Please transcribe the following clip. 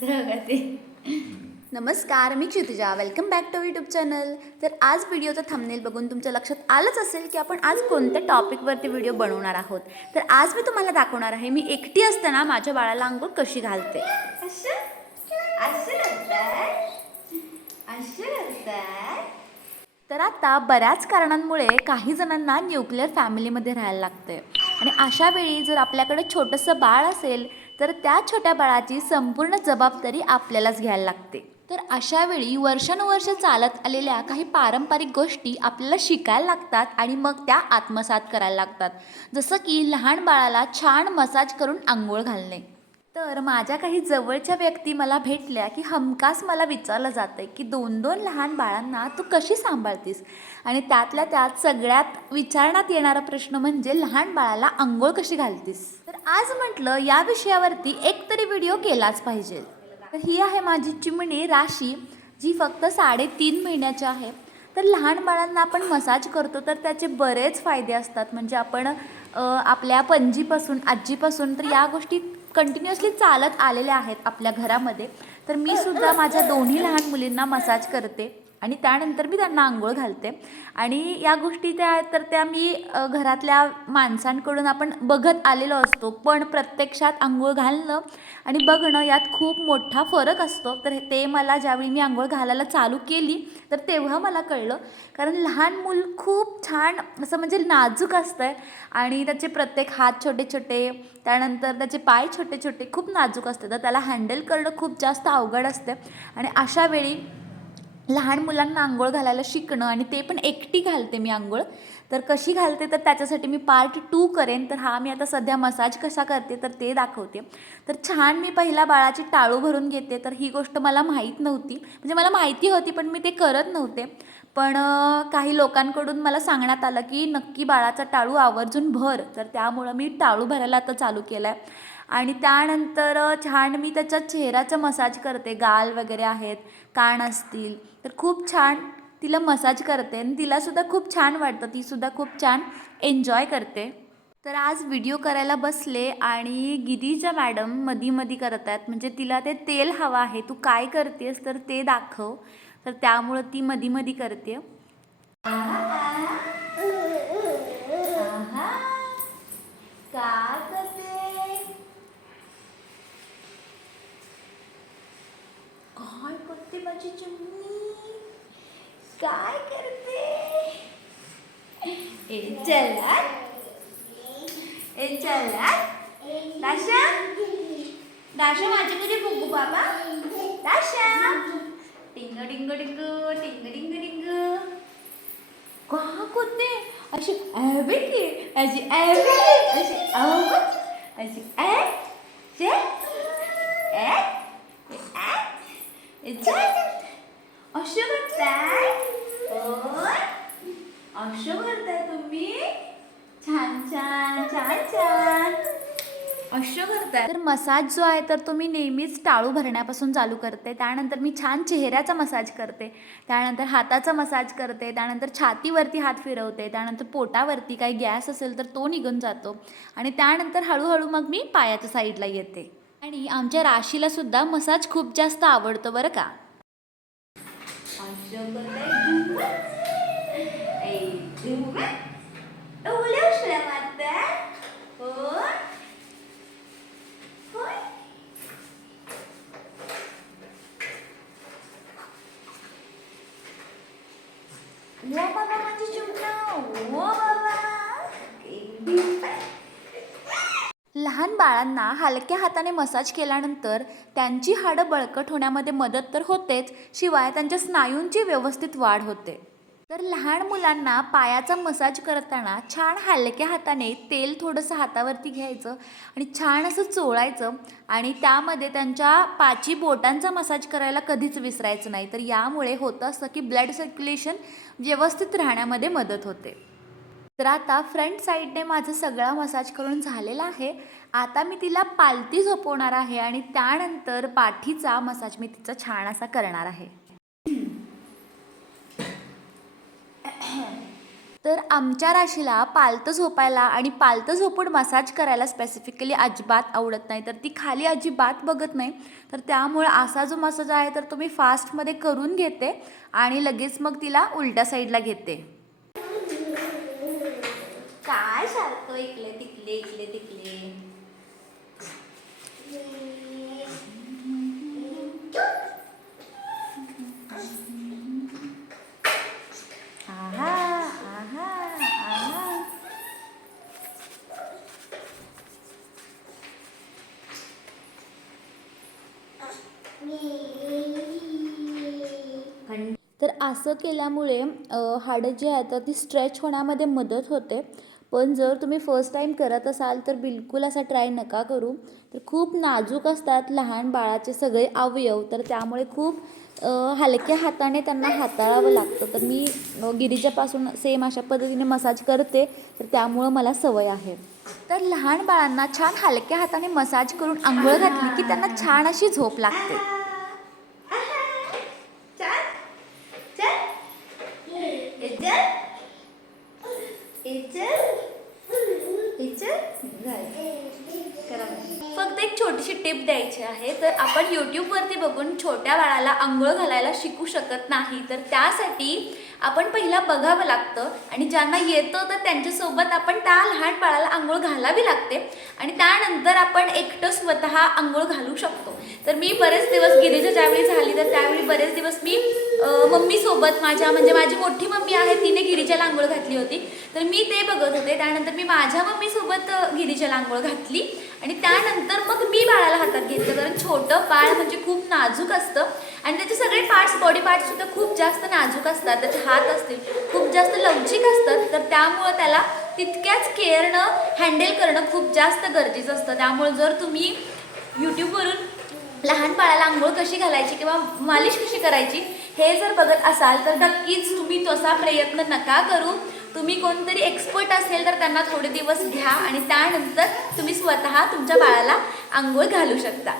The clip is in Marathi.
चल बघा ते नमस्कार मी Kshitija welcome back to YouTube channel तर आज व्हिडिओचं थंबनेल बघून तुमच्या लक्षात आलंच असेल की आपण आज कोणत्या टॉपिकवरती व्हिडिओ बनवणार आहोत तर आज मी तुम्हाला दाखवणार आहे मी एकटी असताना माझ्या बाळाला अंघोळ कशी घालते. असं असं तर आता बऱ्याच कारणांमुळे काही जणांना न्यूक्लिअर फॅमिलीमध्ये राहायला लागते आणि अशा वेळी जर आपल्याकडे छोटंसं बाळ असेल तर त्या छोट्या बाळाची संपूर्ण जबाबदारी आपल्यालाच घ्यायला लागते. तर अशा वेळी वर्षानुवर्ष चालत आलेल्या काही पारंपरिक गोष्टी आपल्याला शिकायला लागतात आणि मग त्या आत्मसात करायला लागतात. जसं की लहान बाळाला छान मसाज करून आंघोळ घालणे. तर माझ्या काही जवळच्या व्यक्ती मला भेटल्या की हमखास मला विचारलं जातं की दोन दोन लहान बाळांना तू कशी सांभाळतीस? आणि त्यातल्या त्यात सगळ्यात विचारण्यात येणारा प्रश्न म्हणजे लहान बाळाला आंघोळ कशी घालतीस? तर आज म्हटलं या विषयावरती एक तरी व्हिडिओ केलाच पाहिजे. तर ही आहे माझी चिमणी राशी जी फक्त साडेतीन महिन्याची आहे. तर लहान बाळांना आपण मसाज करतो तर त्याचे बरेच फायदे असतात. म्हणजे आपण आपल्या पणजीपासून आजीपासून तर या गोष्टी कंटिन्युअसली चालत आलेल्या आहेत आपल्या घरामध्ये. तर मी सुद्धा माझ्या दोन्ही लहान मुलींना मसाज करते. आणि त्यानंतर मी त्यांना आंघोळ घालते. आणि या गोष्टी त्या आहेत तर त्या मी घरातल्या माणसांकडून आपण बघत आलेलो असतो. पण प्रत्यक्षात आंघोळ घालणं आणि बघणं यात खूप मोठा फरक असतो. तर ते मला ज्यावेळी मी आंघोळ घालायला चालू केली तर तेव्हा मला कळलं. कारण लहान मूल खूप छान असं म्हणजे नाजूक असतं आहे आणि त्याचे प्रत्येक हात छोटे छोटे त्यानंतर त्याचे पाय छोटे छोटे खूप नाजूक असतात. तर त्याला हँडल करणं खूप जास्त अवघड असते. आणि अशा वेळी लहान मुलांना आंघोळ घालायला शिकणं आणि ते पण एकटी घालते मी आंघोळ. तर कशी घालते तर त्याच्यासाठी मी पार्ट टू करेन. तर हा मी आता सध्या मसाज कसा करते तर ते दाखवते. तर छान मी पहिला बाळाची टाळू भरून घेते. तर ही गोष्ट मला माहीत नव्हती. म्हणजे मला माहिती होती पण मी ते करत नव्हते. पण काही लोकांकडून मला सांगण्यात आलं की नक्की बाळाचा टाळू आवर्जून भर. तर त्यामुळं मी टाळू भरायला आता चालू केला आहे आणि त्यानंतर छान मी त्याच्या चेहऱ्याचा मसाज करते. गाल वगैरे आहेत कान असतील तर खूप छान तिला मसाज करते आणि तिलासुद्धा खूप छान वाटतं. तीसुद्धा खूप छान एन्जॉय करते. तर आज व्हिडिओ करायला बसले आणि गिरीजा मॅडम मधी मधी करत आहेत म्हणजे तिला ते तेल हवं आहे तू काय करतेस तर ते दाखव. तर त्यामुळं ती मधी मधी करते. काय करते माझी चिमणी काय करते ए चला ए चला दाशा दाशा माझ्याकडे बघू बाबा दाशा टिंग टिंग टिंग टिंग टिंग टिंग का करते अशी ॲबिकी अशी ॲबिकी अशी आव अशी करताय करताय तुम्ही छान छान छान छान करताय तर मसाज जो आहे तर तो मी नेहमीच टाळू भरण्यापासून चालू करते. त्यानंतर मी छान चेहऱ्याचा मसाज करते. त्यानंतर हाताचा मसाज करते. त्यानंतर छातीवरती हात फिरवते. त्यानंतर पोटावरती काही गॅस असेल तर तो निघून जातो. आणि त्यानंतर हळूहळू मग मी पायाच्या साईडला येते. आणि आमच्या राशीला सुद्धा मसाज खूप जास्त आवडतो बरं का? असं करताय ए एवढ्या उशिरा मारताय होय होय लहान बाळांना हलक्या हाताने मसाज केल्यानंतर त्यांची हाडं बळकट होण्यामध्ये मदत तर होतेच शिवाय त्यांच्या स्नायूंची व्यवस्थित वाढ होते. तर लहान मुलांना पायाचा मसाज करताना छान हलक्या हाताने तेल थोडंसं हातावरती घ्यायचं आणि छान असं चोळायचं आणि त्यामध्ये त्यांच्या पाची बोटांचा मसाज करायला कधीच विसरायचं नाही. तर यामुळे होतं असं की ब्लड सर्क्युलेशन व्यवस्थित राहण्यामध्ये मदत होते. तर आता फ्रंट साईडने माझं सगळा मसाज करून झालेला आहे. आता मी तिला पालती झोपवणार आहे आणि त्यानंतर पाठीचा मसाज मी तिचा छान असा करणार आहे. तर आमच्या राशीला पालतं झोपायला आणि पालतं झोपून मसाज करायला स्पेसिफिकली अजिबात आवडत नाही. तर ती खाली अजिबात बघत नाही. तर त्यामुळे असा जो मसाज आहे तर तो मी फास्टमध्ये करून घेते आणि लगेच मग तिला उलट्या साईडला घेते. सारखं इकले तिकले इकले तिकले आहा आहा आहा. थंड तर असं केल्यामुळे हाडं जी आहेत ती स्ट्रेच होण्यामध्ये मदत होते. पण जर तुम्ही फर्स्ट टाईम करत असाल तर बिलकुल असा ट्राय नका करू. तर खूप नाजूक असतात लहान बाळाचे सगळे अवयव. तर त्यामुळे खूप हलक्या हाताने त्यांना हाताळावं लागतं. तर मी गिरीजापासून सेम अशा पद्धतीने मसाज करते. तर त्यामुळं मला सवय आहे. तर लहान बाळांना छान हलक्या हाताने मसाज करून आंघोळ घातली की त्यांना छान अशी झोप लागते चल चल हे चल हे चल हे चल झालं. करा मग. फक्त एक छोटीशी टिप द्यायची आहे तर आपण यूट्यूबवरती बघून छोट्या बाळाला आंघोळ घालायला शिकू शकत नाही. तर त्यासाठी आपण पहिला बघावं लागतं आणि ज्यांना येतं तर त्यांच्यासोबत आपण त्या लहान बाळाला आंघोळ घालावी लागते आणि त्यानंतर आपण एकटं स्वतः आंघोळ घालू शकतो. तर मी बरेच दिवस गिरीजा ज्यावेळी झाली तर त्यावेळी बरेच दिवस मी मम्मीसोबत माझ्या म्हणजे माझी मोठी मम्मी आहे तिने गिरीच्या लांगोळ घातली होती. तर मी ते बघत होते. त्यानंतर मी माझ्या मम्मीसोबत गिरीच्या लांगोळ घातली. आणि त्यानंतर मग मी बाळाला हातात घेतलं. कारण छोटं बाळ म्हणजे खूप नाजूक असतं. आणि त्याचे सगळे पार्ट्स बॉडी पार्ट्ससुद्धा खूप जास्त नाजूक असतात. त्याचे हात असतील खूप जास्त लवचिक असतात. तर त्यामुळं त्याला तितक्याच केअरनं हँडल करणं खूप जास्त गरजेचं असतं. त्यामुळे जर तुम्ही यूट्यूबवरून लहान बाळाला आंघोळ कशी घालायची किंवा मालिश कशी करायची हे जर बघत असाल तर नक्कीच तुम्ही तसा प्रयत्न नका करू. तुम्ही कोणतरी एक्सपर्ट असेल तर त्यांना थोडे दिवस घ्या आणि त्यानंतर तुम्ही स्वतः तुमच्या बाळाला आंघोळ घालू शकता.